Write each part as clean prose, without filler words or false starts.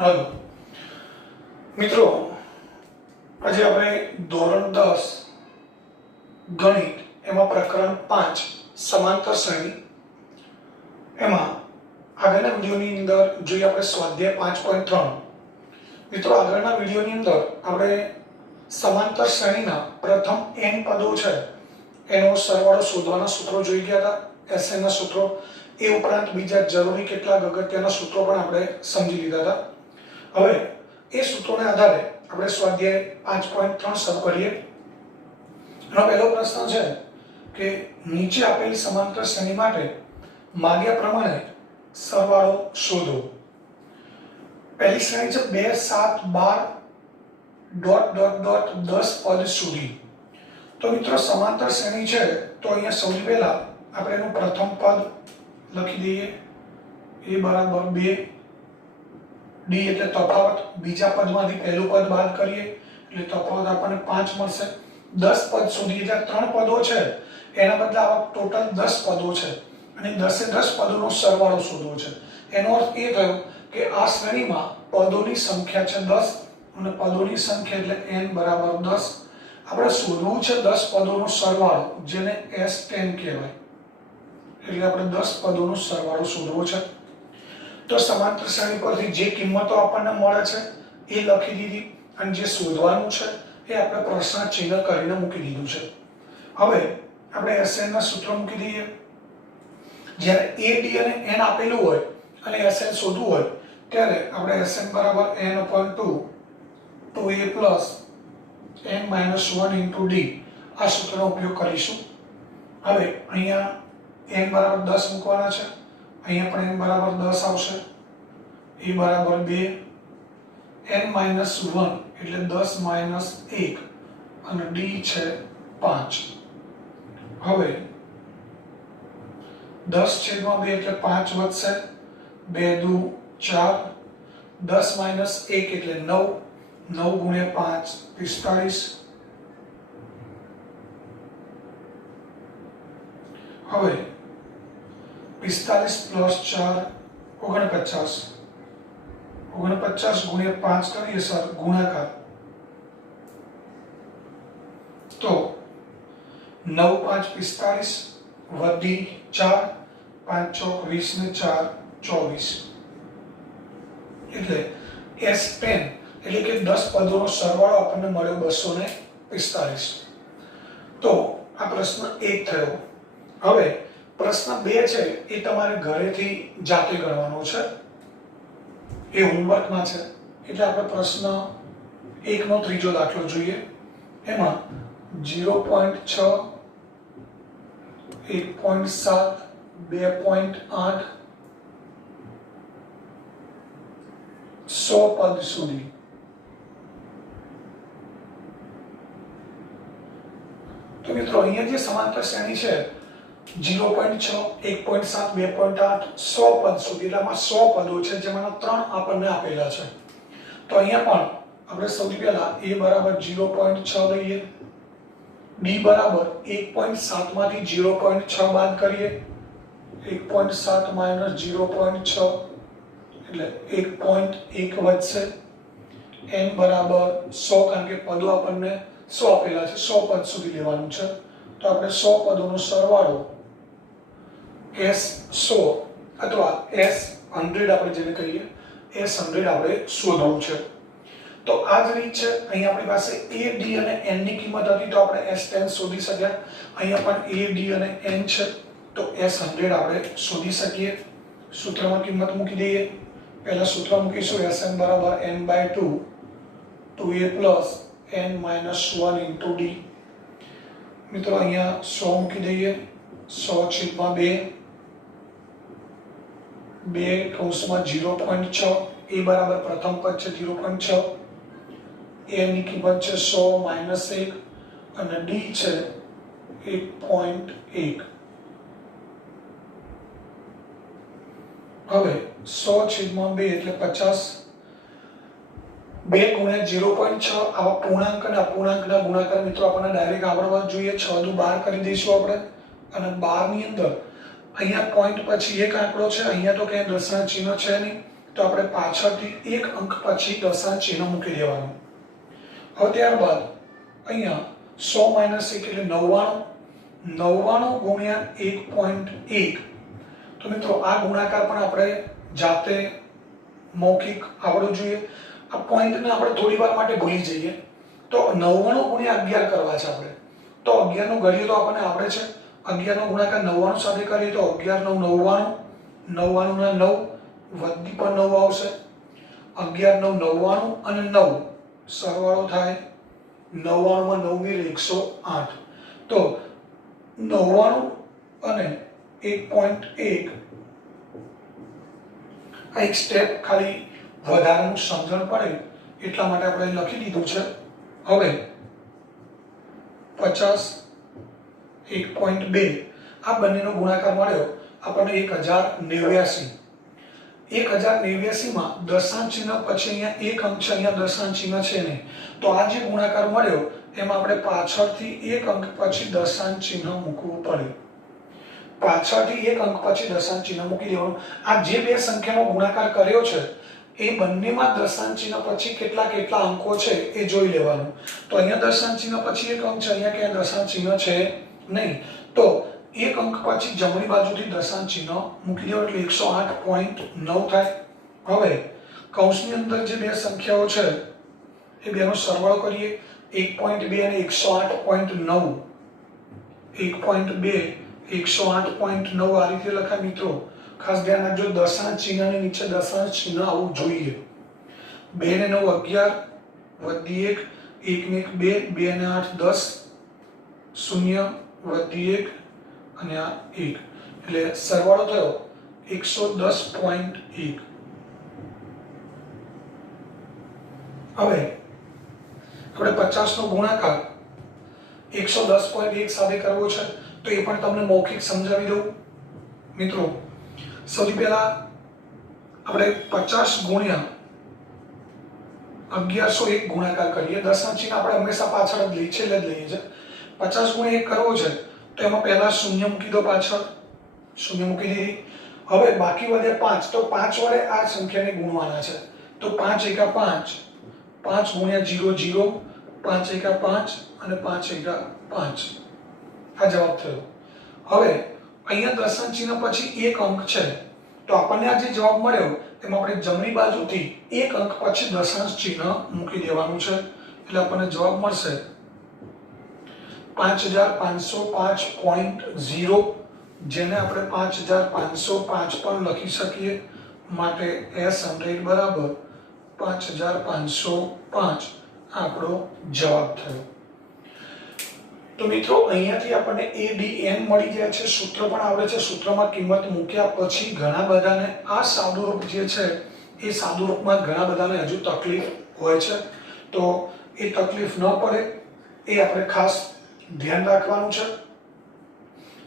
Hello मित्रों, आज આપણે ધોરણ 10 ગણિત એમાં પ્રકરણ 5 સમાંતર શ્રેણી એમાં આગળના વિડિયોની અંદર જોઈએ આપણે સ્વાધ્યાય 5.3. મિત્રો, આગળના વિડિયોની અંદર આપણે સમાંતર શ્રેણીના પ્રથમ n પદો છે એનો સરવાળો શોધવાના સૂત્રો જોઈ ગયા હતા, SN ના સૂત્રો. એ ઉપરાંત બીજા જરૂરી કેટલાક અગત્યના સૂત્રો પણ આપણે સમજી લીધા હતા. હવે એ સૂત્રોને આધારે આપણે સ્વાધ્યાય 5.3 શરૂ કરીએ. એનો પહેલો પ્રશ્ન છે કે નીચે આપેલી સમાંતર શ્રેણી માટે માગ્યા પ્રમાણે સરવાળો શોધો. પહેલી શ્રેણી છે 2 7 12 10 પદ સુધી. તો મિત્રો, સમાંતર શ્રેણી છે તો અહીંયા સૌથી પહેલા આપણે એનું પ્રથમ પદ લખી દઈએ. a બરાબર 2, d એટલે તફાવત. બીજા પદમાંથી પહેલું પદ બાદ કરીએ એટલે તફાવત આપણને 5 મળશે. 10 પદ સુધી એટલે 3 પદો છે એના બદલે આવા ટોટલ 10 પદો છે અને 10 એ 10 પદોનો સરવાળો શોધવો છે. એનો અર્થ એ થયો કે આ શ્રેણીમાં પદોની સંખ્યા છે 10 અને પદોની સંખ્યા એટલે n બરાબર 10. આપણે શોધવું છે 10 પદોનો સરવાળો, જેને S10 કહેવાય. એટલે આપણે 10 પદોનો સરવાળો શોધવો છે. તો સમાંતર શ્રેણી પરથી જે કિંમતો આપણને મળે છે એ લખી દીધી અને જે શોધવાનું છે એ આપણે પ્રશ્ન ચિહ્ન કરીને મૂકી દીધું છે. હવે આપણે SN ના સૂત્ર મૂકી દઈએ. જ્યારે a d અને n આપેલું હોય અને SN શોધવું હોય ત્યારે આપણે SN બરાબર n/2 2a plus n minus 1 into d આ સૂત્રનો ઉપયોગ કરીશું. હવે અહીંયા n બરાબર 10 મૂકવાના છે, અહીંયા પણ n બરાબર 10 આવશે. a બરાબર 2, n minus 1 એટલે 10 minus 1 અને d છે 5. હવે 10/2 એટલે 5 વધશે, 2 દુ 4, 10 minus 1 એટલે 9, 9 ગુણ્યા 5 45. હવે 45 plus 4 49, 49 ગુણ્યા 5 કરીએ સર ગુણાકાર. તો 9 5 45 વધી 4, 5 ચોક 20 ને 4 24. એટલે S10 એટલે કે 10 પદોનો સરવાળો આપણને મળ્યો 245. તો આ પ્રશ્ન 1 થયો. હવે પ્રશ્ન 2 છે એ તમારે ઘરેથી જાતે ગણવાનો છે, એ હોમવર્કમાં છે. એટલે આપણે પ્રશ્ન 1 નો ત્રીજો દાખલો જોઈએ. એમાં 0.6 1.7 2.8 100 પદ સુધી. તો મિત્રો, અહીંયા જે સમાંતર શ્રેણી છે 0.6 1.7 2.8 100 પદ સુધી, એટલે આમાં 100 પદો છે જેમાંના 3 આપણને આપેલા છે. તો અહીંયા પણ આપણે સૌથી પહેલા a બરાબર 0.6 લઈએ, d બરાબર 1.7 માંથી 0.6 બાદ કરીએ, 1.7 minus 0.6 એટલે 1.1 વધશે. n બરાબર 100, કારણ કે પદો આપણને 100 આપેલા છે, 100 પદ સુધી લેવાનું છે. તો આપણે 100 પદોનો સરવાળો S100 અથવા S100 આપણે જેને કહીએ S100 આપણે શોધવું છે. તો આ જ રીત છે. અહીંયા આપણી પાસે a d અને n ની કિંમત હતી તો આપણે S10 શોધી શક્યા. અહીંયા પણ a d અને n છે તો S100 આપણે શોધી શકીએ. સૂત્રમાં કિંમત મૂકી દઈએ. પહેલા સૂત્ર મૂકીશું Sn બરાબર n/2 2a plus n minus 1 into d. મિત્રો, અહીંયા 100 મૂકી દઈએ. 100/2 2 કૌંસમાં 0.6, a બરાબર પ્રથમ પદ છે 0.6, a ની કિંમત છે 100 minus 1 અને d છે 1.1. હવે 100/2 એટલે 50. 2 ગુણ્યા 0.6 આવા પૂર્ણાંક અને અપૂર્ણાંકના ગુણાકાર મિત્રો આપણને ડાયરેક્ટ આવડવા જોઈએ. 6 દુ 12 કરી દઈશું આપણે. અને 12 ની અંદર અહીંયા પોઈન્ટ પછી એક આંકડો છે, અહીંયા તો ક્યાંય દશના ચિહ્ન છે નહીં, તો આપણે પાછળથી એક અંક પછી દશાંશ ચિહ્ન મૂકી દેવાનું. હવે ત્યારબાદ અહીંયા 100 - 1 એટલે 99. 99 ગુણ્યા 1.1. તો મિત્રો આ ગુણાકાર પણ આપણે જાતે મૌખિક આવડવું જોઈએ. આ પોઈન્ટને આપણે થોડી વાર માટે ભૂલી જઈએ. તો 99 ગુણ્યા 11 કરવા છે આપણે. તો 11 નું ઘડીએ તો આપણને આવડે છે. 11 નો ગુણાકાર 99 સાથે કરીએ તો 11 × 9 = 99 ના 9 વધી પણ 9 આવશે. 11 × 9 = 99 અને 9 સરવાળો થાય 99 માં 9 મિલ 108. તો 99 અને 1.1 આ એક સ્ટેપ ખાલી વધારાનું સમજણ પડે એટલા માટે આપણે લખી દીધું છે. હવે 50 1.2 આ બંનેનો ગુણાકાર મળ્યો આપણને 1089. 1089 માં દશાંશ ચિહ્ન પછી અહીંયા એક અંક છે, અહીંયા દશાંશ ચિહ્ન છે નહીં. તો આ જે ગુણાકાર મળ્યો એમાં આપણે પાછળથી એક અંક પછી દશાંશ ચિહ્ન મૂકવું પડે. પાછળથી એક અંક પછી દશાંશ ચિહ્ન મૂકી દેવાનું. આ જે બે સંખ્યાનો ગુણાકાર કર્યો છે એ બંનેમાં દશાંશ ચિહ્ન પછી કેટલા અંકો છે એ જોઈ લેવાનું. તો અહીંયા દશાંશ ચિહ્ન પછી એક અંક છે, અહીંયા ક્યાંય દશાંશ ચિહ્ન છે નહીં. તો એક અંક પછી જમણી બાજુથી દશાંશ ચિહ્ન મૂકી દેવાનું એટલે 108.9 થાય. હવે કૌંસની અંદર જે બે સંખ્યાઓ છે એ બેનો સરવાળો કરીએ. 1.2 અને 108.9. 1.2 108.9 આ રીતે લખાય મિત્રો. ખાસ ધ્યાન રાખજો દશાંશ ચિહ્નની નીચે દશાંશ ચિહ્ન આવવું જોઈએ. 2 ને 9 11 વધી 1 1 ને 1 2 2 ને 8 10 0 વધી 1 અને આ 1 એટલે સરવાળો થયો 110.1. હવે આપણે 50 નો ગુણાકાર 110.1 સાથે કરવો છે તો એ પણ તમને મૌખિક સમજાવી દઉં મિત્રો. સૌથી પહેલા આપણે 50 ગુણ્યા 1101 ગુણાકાર કરીએ. દશાંશ ચિહ્ન આપણે હંમેશા પાછળ જ લઈએ, છેલ્લે જ લઈએ છીએ. 50 ગુણ્યા 1 કરવો છે તો એમાં પહેલા શૂન્ય મૂકી દો, પાછળ શૂન્ય મૂકી દીધી. હવે બાકી વધે 5 તો 5 વડે આ સંખ્યાને ગુણવાના છે. તો 5 × 5 5 ગુણ્યા 0 0 5 × 5 અને 5 × 5 આ જવાબ થયો. હવે અહીંયા દશાંશ ચિહ્ન પછી એક અંક છે તો આપણને આ જે જવાબ મળ્યો એમાં આપણે જમણી બાજુથી એક અંક પછી દશાંશ ચિહ્ન મૂકી દેવાનું છે એટલે આપણને જવાબ મળશે 5505.0 જેને આપણે 5505 પણ લખી શકીએ. માટે S100 બરાબર 5505 આપણો જવાબ થયો. તો મિત્રો અહીંયાથી આપણને ADN મળી જાય છે, સૂત્ર પણ આવડે છે. સૂત્રમાં કિંમત મૂક્યા પછી ઘણા બધાને આ સાદુરૂપ જે છે એ સાદુરૂપમાં ઘણા બધાને હજુ તકલીફ હોય છે. તો એ તકલીફ ન પડે એ આપણે ખાસ ધ્યાન રાખવાનું છે.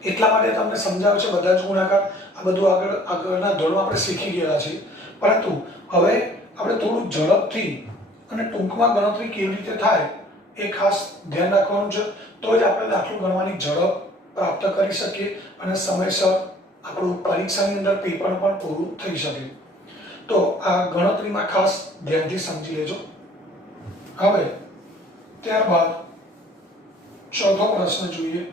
એટલા માટે તમને સમજાવે છે બધા જ ગુણાકાર. આ બધું આગળના ધોરણમાં આપણે શીખી ગયેલા છીએ, પરંતુ હવે આપણે થોડું ઝડપથી અને ટૂંકમાં ગણતરી કેવી રીતે થાય એ ખાસ ધ્યાન રાખવાનું છે. તો જ આપણે દાખલો ગણવાની ઝડપ પ્રાપ્ત કરી શકીએ અને સમયસર આપણું પરીક્ષાની અંદર પેપર પણ પૂરું થઈ શકે. તો આ ગણતરીમાં ખાસ ધ્યાનથી સમજી લેજો. હવે ત્યારબાદ ચોથો પ્રશ્ન જોઈએ.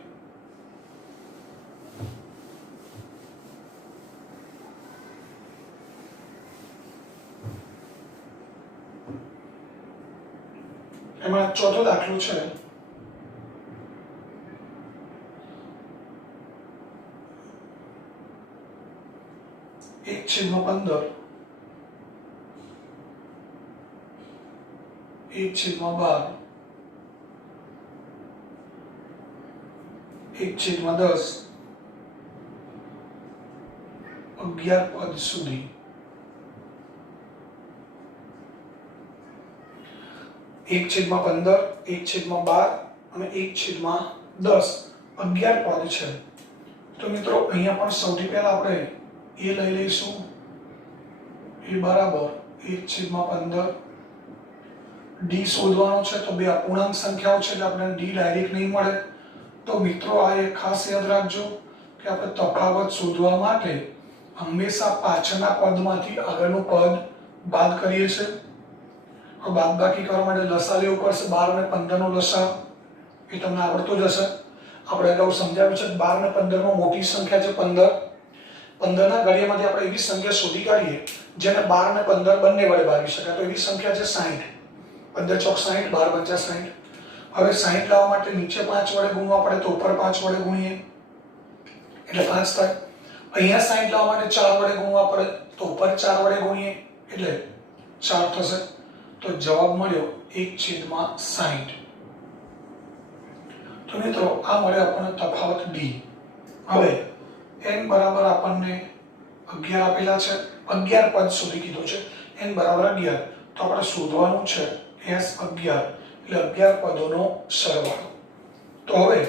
એમાં ચોથો દાખલો છે 1/15 1/12 1/10 11 પદ સુધી. 1/15 1/12 અને 1/10 11 પદ છે. તો મિત્રો અહીંયા પણ સૌથી પહેલા આપણે એ લઈ લઈશું. એ બરાબર 1/15. ડી શોધવાનો છે તો બે અપૂર્ણાંક સંખ્યાઓ છે એટલે આપણે ડી ડાયરેક્ટ નહીં મળે. તો મિત્રો આ એક ખાસ યાદ રાખજો કે આપણે તફાવત શોધવા માટે હંમેશા પાછળના પદમાંથી આગળનું પદ બાદ કરીએ છીએ. હવે બાદબાકી કરવા માટે લસા લેવું પડશે. 12 અને 15 નો લસા એ તમને આવડતો જ હશે. આપણે અગાઉ સમજાવ્યું છે 12 અને 15 માં મોટી સંખ્યા છે 15. 15 ના ઘડિયામાંથી આપણે એવી સંખ્યા શોધી કાઢીએ જેને 12 અને 15 બંને વડે ભાગી શકાય. તો એવી સંખ્યા છે 60. 15 ચોક 60, 12 પંચા 60. હવે 60 લાવવા માટે નીચે 5 વડે ગુણવા પડે તો ઉપર 5 વડે ગુણીએ એટલે 5 થાય. અહીંયા 60 લાવવા માટે 4 વડે ગુણવા પડે તો ઉપર 4 વડે ગુણીએ એટલે 4 થશે. તો જવાબ મળ્યો 1/60. તો મિત્રો આ મળે આપણને તફાવત ડી. હવે n બરાબર આપણને 11 આપેલા છે. 11 પદ સુધી કીધું છે. n બરાબર 11. તો આપણે શોધવાનું છે s11 એટલે 11 પદોનો સરવાળો. તો હવે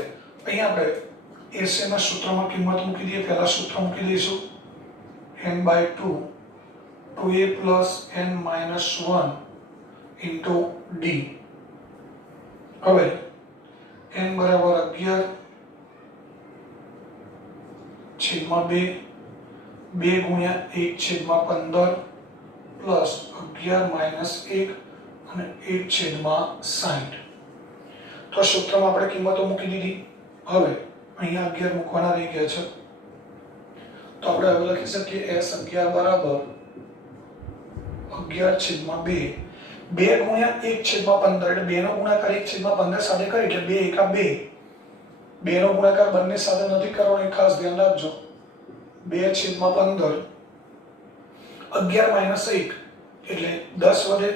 અહીંયા આપણે sa ના સૂત્રમાં કિંમત મૂકી દઈએ. પહેલા સૂત્ર મૂકી દઈશું n/2 2a + n - 1 * d. હવે n બરાબર 11 છેદમાં 2 2 ગુણ્યા 1 છેદમાં 15 પ્લસ 11 - 1 અને 1 છેદમાં 60. તો સૂત્રમાં આપણે કિંમતો મૂકી દીધી. હવે અહીંયા 11 મૂકવાના રહી ગયા છે. તો આપણે હવે લખી શકીએ s11 બરાબર 11 છેદમાં 2 2 ગુણ્યા 1 છેદમાં 15 એટલે 2 નો ગુણાકાર 1 છેદમાં 15 સાથે કરી એટલે 2 એકા 2. 2 નો ગુણાકાર બંને સાથે નથી કરવાનો, એ ખાસ ધ્યાન રાખજો. 2 છેદમાં 15 11 - 1 એટલે 10 વધે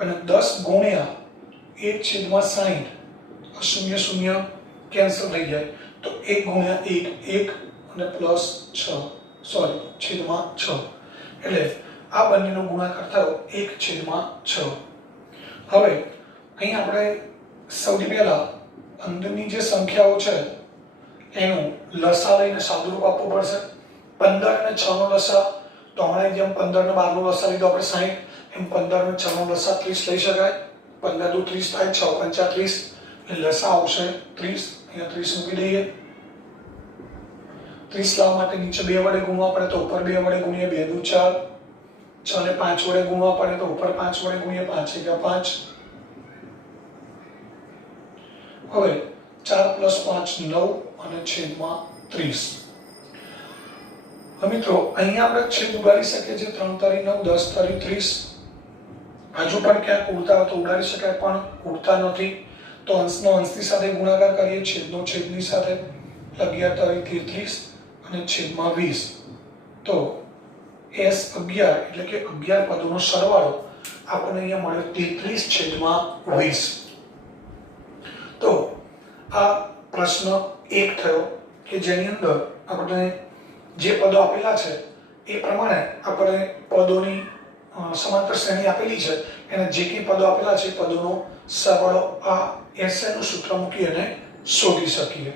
અને 10 ગુણ્યા 1 છેદમાં 60 શૂન્ય શૂન્ય કેન્સલ થઈ જાય તો 1 ગુણ્યા 1 1 અને પ્લસ 6 સોરી છેદમાં 6 એટલે આ બંનેનો ગુણાકાર થયો 1 છેદમાં 6. હવે અહીં આપણે સૌથી પહેલા અંદરની જે સંખ્યાઓ છે એનું લસા લઈને સાદુરૂપ આપવું પડશે. 15 અને 6 નો લસા તો હમણાં જેમ 15 અને 12 નો લસા લીધો આપણે 60 એમ 15 અને 6 નો લસા 30 લઈ શકાય. 15 દુ 30 થાય 6 પંચા 30 એટલે લસા આવશે 30. અહીંયા 30 મૂકી દઈએ. 30 લાવવા માટે નીચે 2 વડે ગુણવા પડે તો ઉપર 2 વડે ગુણીએ 2 દુ 4. 6 ને 5 વડે ગુણવા પડે તો ઉપર 5 વડે ગુણીએ 5 એકા 5. હવે 4 + 5 9 અને છેદમાં 30. હવે મિત્રો અહીંયા આપણે છેદ ઉડાડી શકીએ છીએ. 3 તારી 9 10 તારી 30. હજુ પણ ક્યાંક ઉડતા હોય તો ઉડાડી શકાય પણ ઉડતા નથી તો અંશનો અંશની સાથે ગુણાકાર કરીએ, છેદનો છેદની સાથે. 11 તારી 33 અને છેદમાં 20. તો s11 એટલે કે 11 પદોનો સરવાળો આપણને અહીંયા મળ્યો 33/20. તો આ પ્રશ્ન 1 થયો કે જેની અંદર આપણે જે પદો આપેલા છે એ પ્રમાણે આપણે પદોની સમાંતર શ્રેણી આપેલી છે અને જે કંઈ પદો આપેલા છે પદોનો સરવાળો આ એસએ નું સૂત્ર મૂકી અને શોધી શકીએ.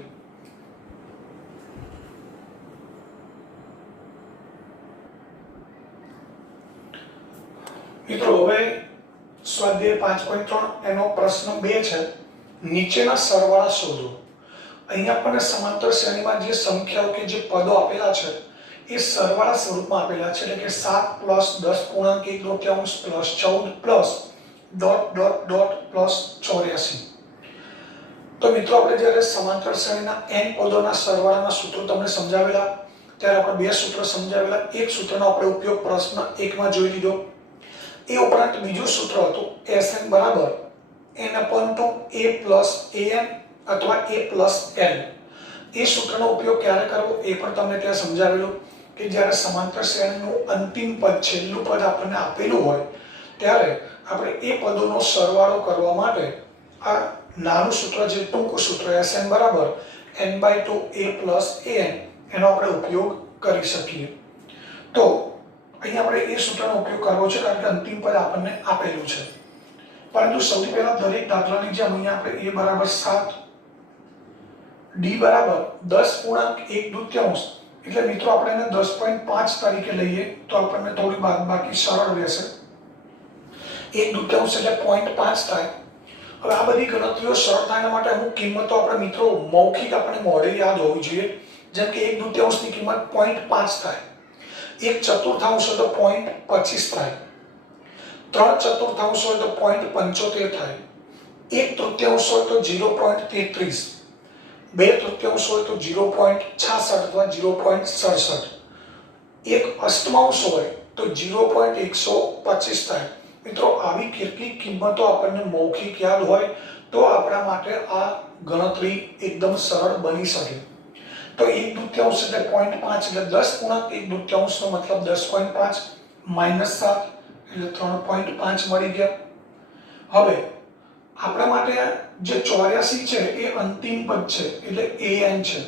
મિત્રો હવે સ્વાધ્યાય 5.3 એનો પ્રશ્ન 2 છે. નીચેના સરવાળા શોધો. અહીંયા આપણને સમાંતર શ્રેણીમાં જે સંખ્યાઓ કે જે પદો આપેલા છે એ સરવાળા સ્વરૂપમાં આપેલા છે. એટલે કે 7 + 10.1/2 + 14 + ડોટ ડોટ ડોટ +84. તો મિત્રો આપણે જ્યારે સમાંતર શ્રેણીના n પદોના સરવાળાના સૂત્રો તમને સમજાવેલા ત્યારે આપણે બે સૂત્ર સમજાવેલા. એક સૂત્રનો આપણે ઉપયોગ પ્રશ્ન 1 માં જોઈ લીધો. એ ઉપરાંત બીજું સૂત્ર હતું Sn બરાબર n/2 a + an અથવા a + n. એ સૂત્રનો ઉપયોગ ક્યારે કરવો એ પણ તમને ત્યાં સમજાવેલું કે જ્યારે સમાંતર શ્રેણીનું અંતિમ પદ છેલ્લું પદ આપણને આપેલું હોય ત્યારે આપણે એ પદોનો સરવાળો કરવા માટે આ નાનું સૂત્ર જે ટૂંકું સૂત્ર Sn બરાબર n/2 a + an એનો આપણે ઉપયોગ કરી શકીએ. તો અહીં આપણે એ સૂત્રનો ઉપયોગ કરવો છે કારણ કે અંતિમ પદ આપણને આપેલું છે. પરંતુ સૌથી પહેલા દરેક દાખલાની જેમ અહીંયા આપણે a બરાબર 7 d બરાબર 10.1/2 એટલે મિત્રો આપણે એને 10.5 તરીકે લઈએ તો આપણને થોડી બાદબાકી સરળ રહેશે. 1/2 એટલે 0.5 થાય. હવે આ બધી ગણતરીઓ સરળ થાય માટે અમુક કિંમતો આપણે મિત્રો મૌખિક આપણે મોઢે યાદ હોવી જોઈએ. જેમ કે 1/2 ની કિંમત 0.5 થાય. એક ચતુર્થાંશ હોય તો 0.25 થાય, 3/4 હોય તો 0.75 થાય, 1/3 હોય તો 0.33, 2/3 હોય તો 0.66 અથવા 0.67, 1/8 હોય તો 0.125 થાય. મિત્રો આવી કેટલી કિંમતો આપણને મૌખિક યાદ હોય તો આપણા માટે આ ગણતરી એકદમ સરળ બની શકે. તો 1/2 એટલે 0.5 એટલે 10 ગુણક 1/2 નો મતલબ 10.5 -7 એટલે 3.5 મળી ગયા. હવે આપણા માટે જે 84 છે એ અંતિમ પદ છે એટલે an છે.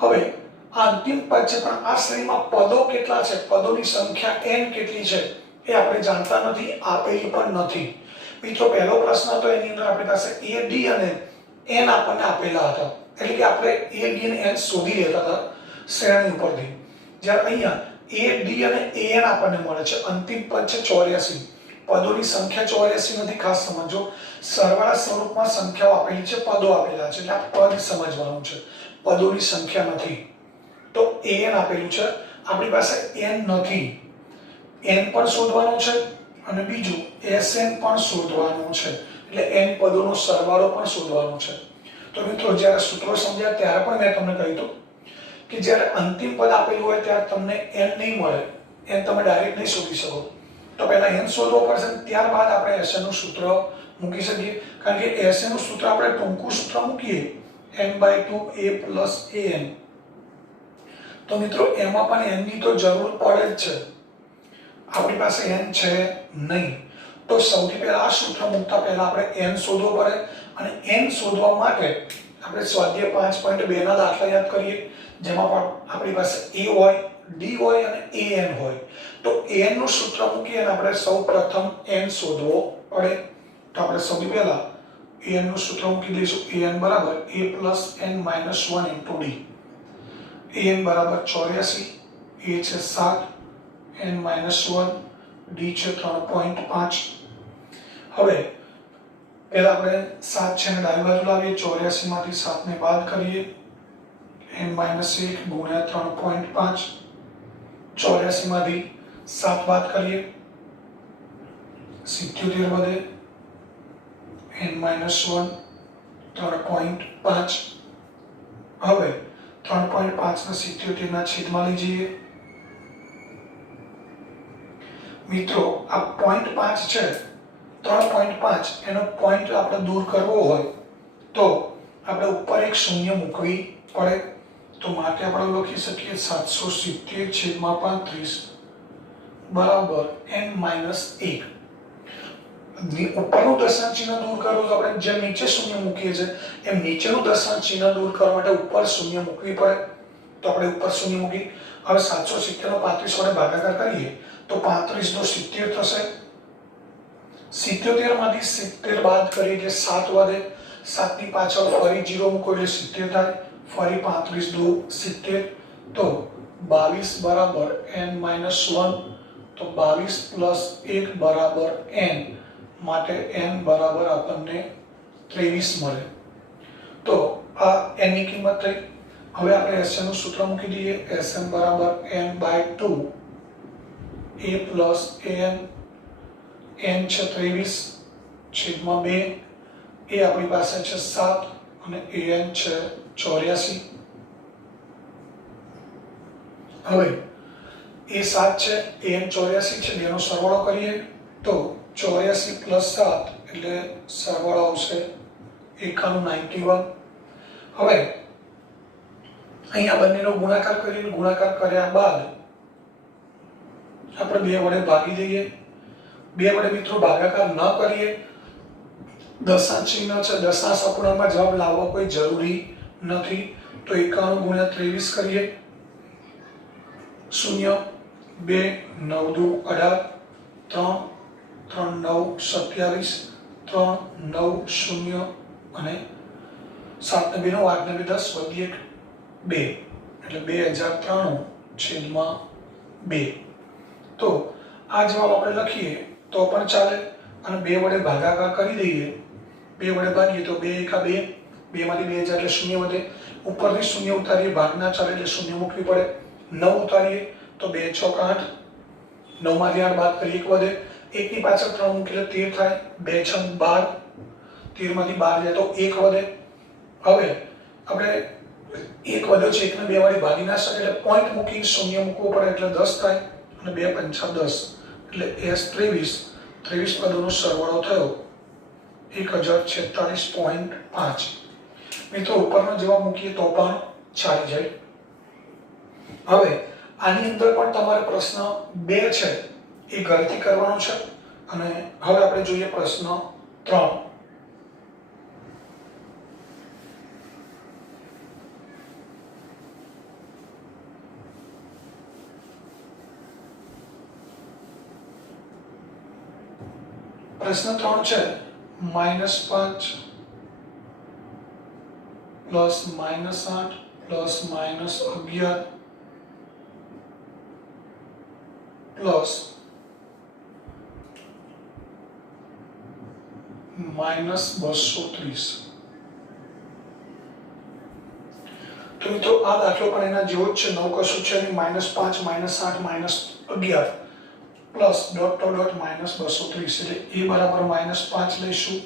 હવે આ અંતિમ પદ છે પણ આ શ્રેણીમાં પદો કેટલા છે, પદોની સંખ્યા n કેટલી છે એ આપણે જાણતા નથી, આપેલી પણ નથી. મિત્રો પહેલો પ્રશ્ન હતો એની અંદર આપણી પાસે a d અને n આપણને આપેલા હતા, એટલે કે આપણે a d અને n શોધી લેતા હતા શ્રેણી ઉપરથી. જ્યારે અહીંયા a d અને an આપણને મળે છે. અંતિમ પદ છે 84, પદોની સંખ્યા 84 નથી, ખાસ સમજો. સરવાળા સ્વરૂપમાં સંખ્યાઓ આપેલી છે, પદો આપેલા છે, એટલે આ પદ સમજવાનું છે, પદોની સંખ્યા નથી. તો an આપેલું છે, આપણી પાસે n નથી, n પણ શોધવાનો છે અને બીજું sn પણ શોધવાનું છે, એટલે n પદોનો સરવાળો પણ શોધવાનો છે. તો મિત્રો જ્યારે સૂત્રો સમજ્યા ત્યારે પણ મેં તમને કહ્યું હતું કે જ્યારે અંતિમ પદ આપેલું હોય ત્યારે તમને n નહીં મળે, n તમે ડાયરેક્ટ નહીં શોધી શકો. તો પહેલા n શોધવો પડશે, ત્યારબાદ આપણે sn નું સૂત્ર મૂકી શકીએ. કારણ કે sn નું સૂત્ર આપણે ટૂંકું સૂત્ર મૂકીએ n/2 a an. તો મિત્રો એમાં પણ n ની તો જરૂર પડે જ છે, આપણી પાસે n છે નહીં. તો સૌથી પહેલા આ સૂત્ર મૂકતા પહેલા આપણે n શોધવો પડે અને n શોધવા માટે આપણે સ્વાધ્યાય 5.2 ના દાખલા યાદ કરીએ, જેમાં પણ આપણી પાસે a હોય, d હોય અને an હોય. તો an નું સૂત્ર મૂકીએ અને આપણે સૌપ્રથમ n શોધવો પડે. તો આપણે સૌથી પહેલા an નું સૂત્ર મૂકી દઈશું. an બરાબર a + n - 1 * d. an બરાબર 84, a છે 7, n - 1, d છે 3.5. હવે પહેલા આપણે 7 છે ને ડાબી બાજુ લાવીએ, 84 માંથી 7 ને બાદ કરીએ, n - 1 ગુણ્યા 3.5, 84 માંથી 7 બાદ કરીએ, 77 વધે, n - 1 3.5. હવે 3.5 ને 77 ના છેદમાં લઈ જઈએ. મિત્રો આ 0.5 છે, 3.5 એનો પોઈન્ટ આપણે દૂર કરવો હોય તો આપણે ઉપર એક શૂન્ય મૂકવી પડે. તો માટે આપણે લખી શકીએ 770/35 બરાબર n - 1. ઉપરનું દશાંશ ચિહ્ન દૂર કરવું તો આપણે જેમ નીચે શૂન્ય મૂકીએ છીએ એમ નીચેનું દશાંશ ચિહ્ન દૂર કરવા માટે ઉપર શૂન્ય મૂકવી પડે. તો આપણે ઉપર શૂન્ય મૂકી. હવે 770 નો 35 વડે ભાગાકાર કરીએ તો 35 નો 70 થશે. 77 માંથી 70 બાદ કરીએ એટલે 7 વધે, 7 ની પાછળ ફરી 0 મૂકો એટલે 70 થાય, ફરી 35 દુ 70, તો 22 બરાબર n - 1. તો 22 + 1 બરાબર n, માટે n બરાબર આપણને 23 મળે. તો આ n ની કિંમત થઈ. હવે આપણે sn નું સૂત્ર મૂકી દઈએ. sn બરાબર n/2 a + an, n છે 23 છેદમાં 2, એ આપણી પાસે છે 7 અને an છે 84. હવે એ 7 છે, an 84 છે, બેનો સરવાળો કરીએ તો 84 + 7 એટલે સરવાળો આવશે 91. હવે અહીંયા બંનેનો ગુણાકાર કરીને ગુણાકાર કર્યા બાદ આપણે 2 વડે ભાગી દઈએ. 2 વડે મિત્રો ભાગાકાર ન કરીએ, દશાંશ ચિહ્ન છે, દશાંશ અપૂર્ણાંકમાં જવાબ લાવવો કોઈ જરૂરી નથી. તો 91 × 23 કરીએ, 0 2 9 દુ 18, 3 3 9 27, 3 9 0 અને 7 ને 2 નો 8 ને 2 10 વધી 1 2 એટલે 2093/2. તો આ જવાબ આપણે લખીએ તો પણ ચાલે અને 2 વડે ભાગાકાર કરી દઈએ. 2 વડે ભાગીએ તો 2 * 2, 2 માંથી 2 જાય એટલે 0 વધે, ઉપરથી 0 ઉતારીએ ભાગ ના ચાલે એટલે 0 મૂકવી પડે, 9 ઉતારીએ તો 2 ચોક 8, 9 માંથી 8 બાદ કરી 1 વધે, 1 ની પાછળ 3 મૂકીએ એટલે 13 થાય, 2 છંગ 12, 13 માંથી 12 જાય તો 1 વધે. હવે આપણે 1 વધ્યો છે, 1 ને 2 વાળી ભાગી ના શકે એટલે પોઈન્ટ મૂકી શૂન્ય મૂકવું પડે એટલે 10 થાય અને 2 પંચા 10 એટલે S 23 પદોનો સરવાળો થયો 1046.5. મિત્રો ઉપરનો જવાબ મૂકીએ તો પણ ચાલી જાય. હવે આની અંદર પણ તમારે પ્રશ્ન 2 છે એ ઘરથી કરવાનો છે અને હવે આપણે જોઈએ પ્રશ્ન 3. પ્રશ્ન 3 છે -5 પ્લસ -8 પ્લસ -11 પ્લસ -230. તો મિત્રો આ દાખલો પણ એના જેવો જ છે, નવું કશું છે નહીં. -5 -8 -11 પ્લસ ડોટ ટુ ડોટ -230 એટલે a બરાબર -5 લઈશું,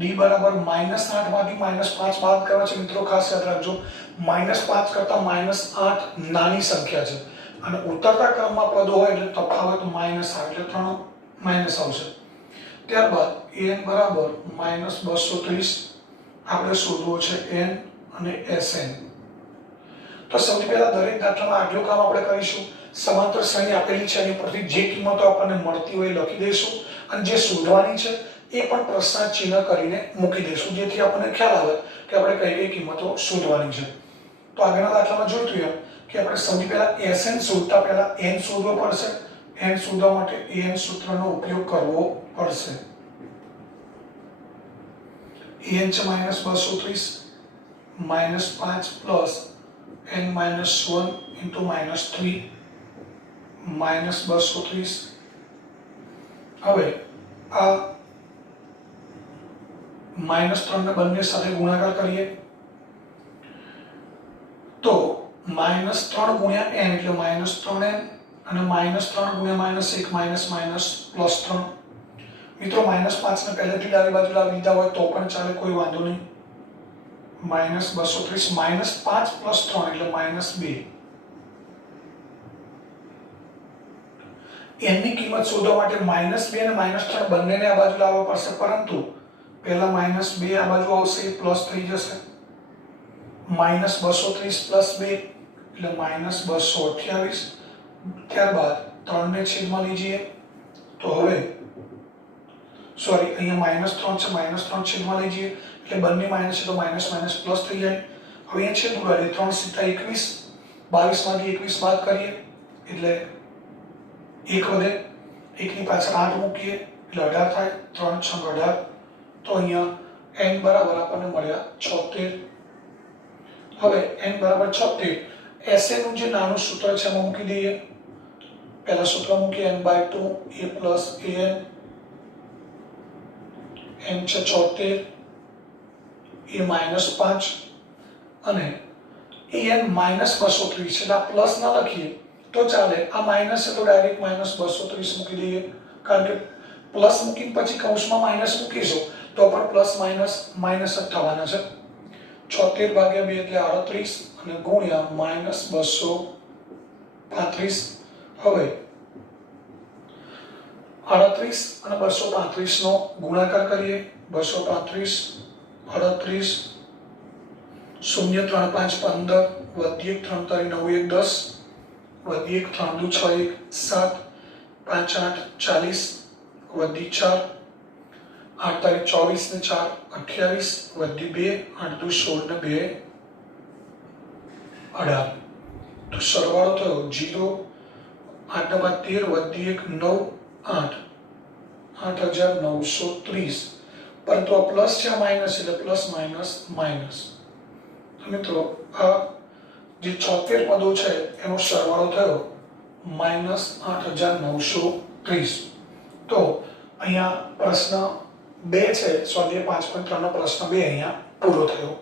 d બરાબર -8 માંથી -5 બાદ કરવા છે. મિત્રો ખાસ યાદ રાખજો, -5 કરતા -8 નાની સંખ્યા છે અને ઉતરતા ક્રમમાં પદો હોય એટલે તફાવત માઇનસ આવે એટલે 3 માઇનસ આવશે. ત્યારબાદ an બરાબર -230 આપણે શોધવો છે n અને sn. તો સૌથી પહેલા દરેક દાખલામાં આગલું કામ આપણે કરીશું, સમાંતર શ્રેણી આપેલી છે એની પરથી જે કિંમતો આપણને મળતી હોય લખી દઈશું અને જે શોધવાની છે એ પણ પ્રશ્નાર્થ ચિહ્ન કરીને મૂકી દઈશું, જેથી આપણને ખ્યાલ આવે કે આપણે કઈ કઈ કિંમતો શોધવાની છે. તો આગળના દાખલામાં જોઈતું એમ કે આપણે સૌથી પહેલા sn શોધતા પહેલા n શોધવો પડશે. n શોધવા માટે an સૂત્રનો ઉપયોગ કરવો પડશે. an છે -230 -5 પ્લસ n -1 into -3 -230. હવે આ -3 ને બંને સાથે ગુણાકાર કરીએ તો -3 ગુણ્યા n એટલે -3n અને -3 ગુણ્યા -1 -3. મિત્રો -5 ને પહેલેથી ડાબી બાજુ લાવી દીધા હોય તો પણ ચાલે, કોઈ વાંધો નહીં. -230 -5 + 3 એટલે -2. n ની કિંમત શોધવા માટે -2 અને -3 બંનેને આ બાજુ લાવવા પડશે, પરંતુ પહેલા -2 આ બાજુ આવશે એ પ્લસ થઈ જશે. -230 + 2 એટલે -228. ત્યારબાદ 3 ને છેદમાં લીજીએ તો હવે સોરી અહીંયા -3 છે, -3 છેદમાં લીજીએ એટલે બંને માઇનસ છે તો માઇનસ માઇનસ પ્લસ થઈ જાય. હવે અહીંયા છેદ ઉડાડીએ 3 × 21, 22 માંથી 21 બાદ કરીએ એટલે 1 વધે, 1 ની પાછળ 8 મૂકીએ એટલે 18 થાય, 3 × 6 18. તો અહીંયા n બરાબર આપણને મળ્યા 76. હવે n બરાબર 76 Sn નું જે નાનું સૂત્ર છે એમાં મૂકી દઈએ. પહેલા સૂત્ર મૂકીએ n/2 a + an, n છે 76, a -5 અને an -230 છે. આ પ્લસ ના લખીએ તો ચાલે, આ માઇનસ છે તો ડાયરેક્ટ -230 મૂકી દઈએ, કારણ કે પ્લસ મૂકીને પછી કૌંસમાં માઇનસ મૂકીશું તો પણ પ્લસ માઇનસ જ થવાના છે. 76 ભાગ્યા 2 એટલે 38 અને ગુણ્યા -235. હવે 38 અને 235 નો ગુણાકાર કરીએ. 235 38 0 3 5 15 વધી 1 3 તારી 9 1 10 વધી 1 3 2 6 1 7 5 8 40 વધી 4 8 તારીખ 24 ને 4 28 વધી 2 8 2 16 ને 2 18. તો સરવાળો થયો 0 8 બાદ 13 વધી 1 9 8 8930. પરંતુ આ પ્લસ છે આ માઇનસ એટલે પ્લસ માઇનસ. તો મિત્રો આ જે 76 પદો છે એનો સરવાળો થયો -8930. તો અહીંયા પ્રશ્ન 2 છે, સ્વાધ્યાય 5.3 નો પ્રશ્ન 2 અહીંયા પૂરો થયો.